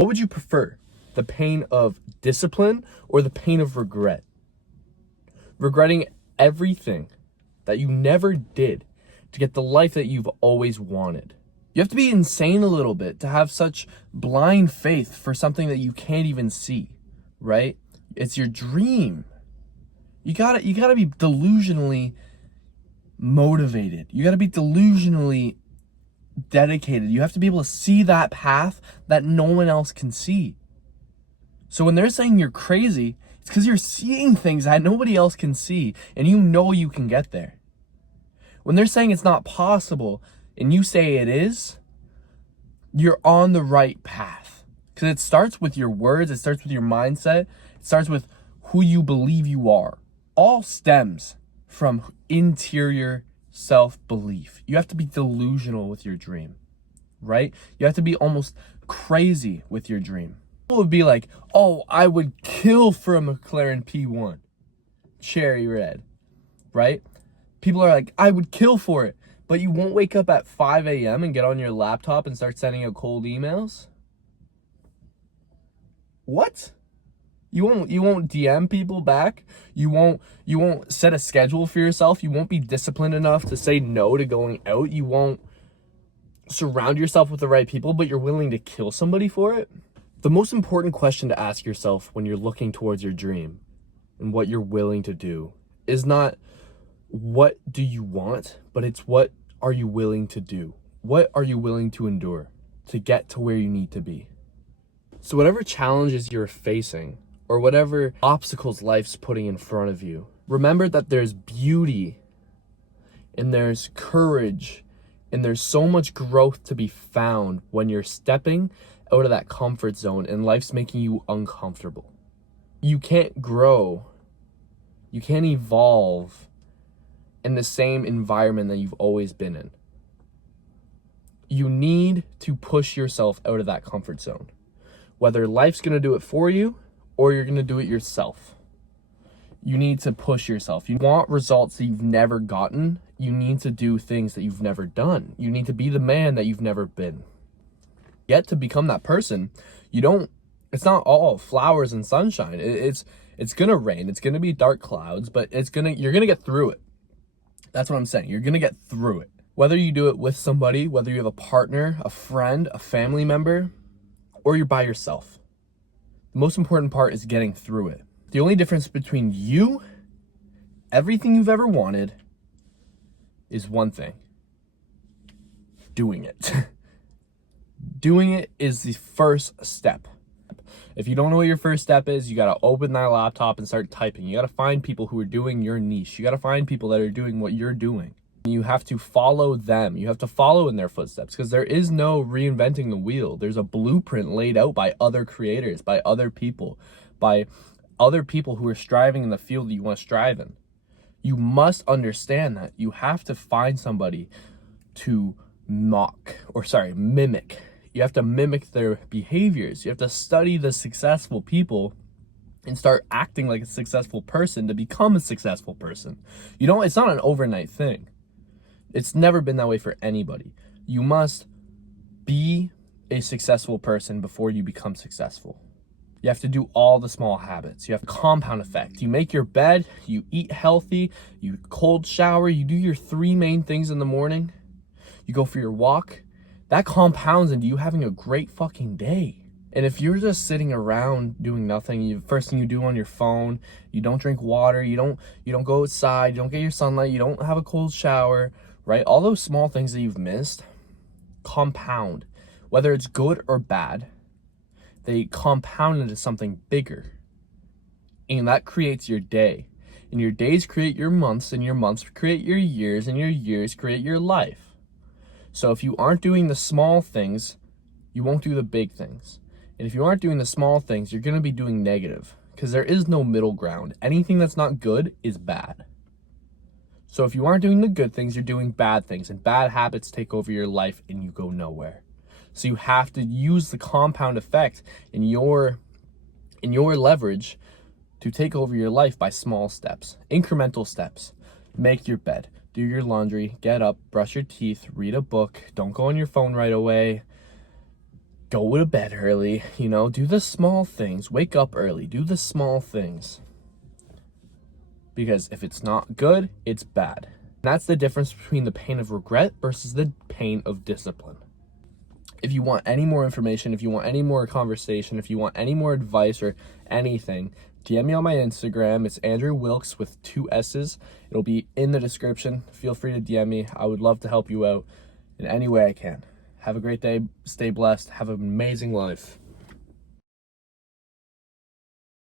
What would you prefer? The pain of discipline or the pain of regret? Regretting everything that you never did to get the life that you've always wanted. You have to be insane a little bit to have such blind faith for something that you can't even see, right? It's your dream. You gotta be delusionally motivated. You gotta be delusionally dedicated. You have to be able to see that path that no one else can see. So when they're saying you're crazy, it's because you're seeing things that nobody else can see, and you know you can get there. When they're saying it's not possible, and you say it is, you're on the right path. Because it starts with your words, it starts with your mindset, it starts with who you believe you are. All stems from interior self-belief. You have to be delusional with your dream, right? You have to be almost crazy with your dream. People would be like, oh, I would kill for a McLaren P1, cherry red, right? People are like, I would kill for it, but you won't wake up at 5 a.m. and get on your laptop and start sending out cold emails? What? You won't DM people back? You won't set a schedule for yourself? You won't be disciplined enough to say no to going out? You won't surround yourself with the right people, but you're willing to kill somebody for it? The most important question to ask yourself when you're looking towards your dream and what you're willing to do is not what do you want, but it's what are you willing to do? What are you willing to endure to get to where you need to be? So whatever challenges you're facing or whatever obstacles life's putting in front of you, remember that there's beauty and there's courage and there's so much growth to be found when you're stepping out of that comfort zone and life's making you uncomfortable. You can't grow, you can't evolve in the same environment that you've always been in. You need to push yourself out of that comfort zone. Whether life's gonna do it for you or you're gonna do it yourself. You need to push yourself. You want results that you've never gotten, you need to do things that you've never done. You need to be the man that you've never been. Yet to become that person, it's not all flowers and sunshine. It's gonna rain, it's gonna be dark clouds, but you're gonna get through it. That's what I'm saying. You're gonna get through it. Whether you do it with somebody, whether you have a partner, a friend, a family member, or you're by yourself. The most important part is getting through it. The only difference between you, everything you've ever wanted, is one thing: doing it. Doing it is the first step. If you don't know what your first step is, you gotta open that laptop and start typing. You gotta find people who are doing your niche. You gotta find people that are doing what you're doing. You have to follow them. You have to follow in their footsteps because there is no reinventing the wheel. There's a blueprint laid out by other creators, by other people who are striving in the field that you want to strive in. You must understand that. You have to find somebody to mimic. You have to mimic their behaviors. You have to study the successful people and start acting like a successful person to become a successful person. It's not an overnight thing. It's never been that way for anybody. You must be a successful person before you become successful. You have to do all the small habits. You have a compound effect. You make your bed, you eat healthy, you cold shower, you do your 3 main things in the morning, you go for your walk. That compounds into you having a great fucking day. And if you're just sitting around doing nothing, first thing you do on your phone, you don't drink water, you don't go outside, you don't get your sunlight, you don't have a cold shower, right? All those small things that you've missed compound. Whether it's good or bad, they compound into something bigger. And that creates your day. And your days create your months, and your months create your years, and your years create your life. So if you aren't doing the small things, you won't do the big things. And if you aren't doing the small things, you're going to be doing negative because there is no middle ground. Anything that's not good is bad. So if you aren't doing the good things, you're doing bad things, and bad habits take over your life and you go nowhere. So you have to use the compound effect in your leverage to take over your life by small steps, incremental steps. Make your bed, do your laundry, get up, brush your teeth, read a book, don't go on your phone right away. go to bed early, do the small things. Wake up early, do the small things. Because if it's not good, it's bad. That's the difference between the pain of regret versus the pain of discipline. If you want any more information, if you want any more conversation, if you want any more advice or anything, DM me on my Instagram. It's Andrew Wilkes with 2 S's. It'll be in the description. Feel free to DM me. I would love to help you out in any way I can. Have a great day. Stay blessed. Have an amazing life.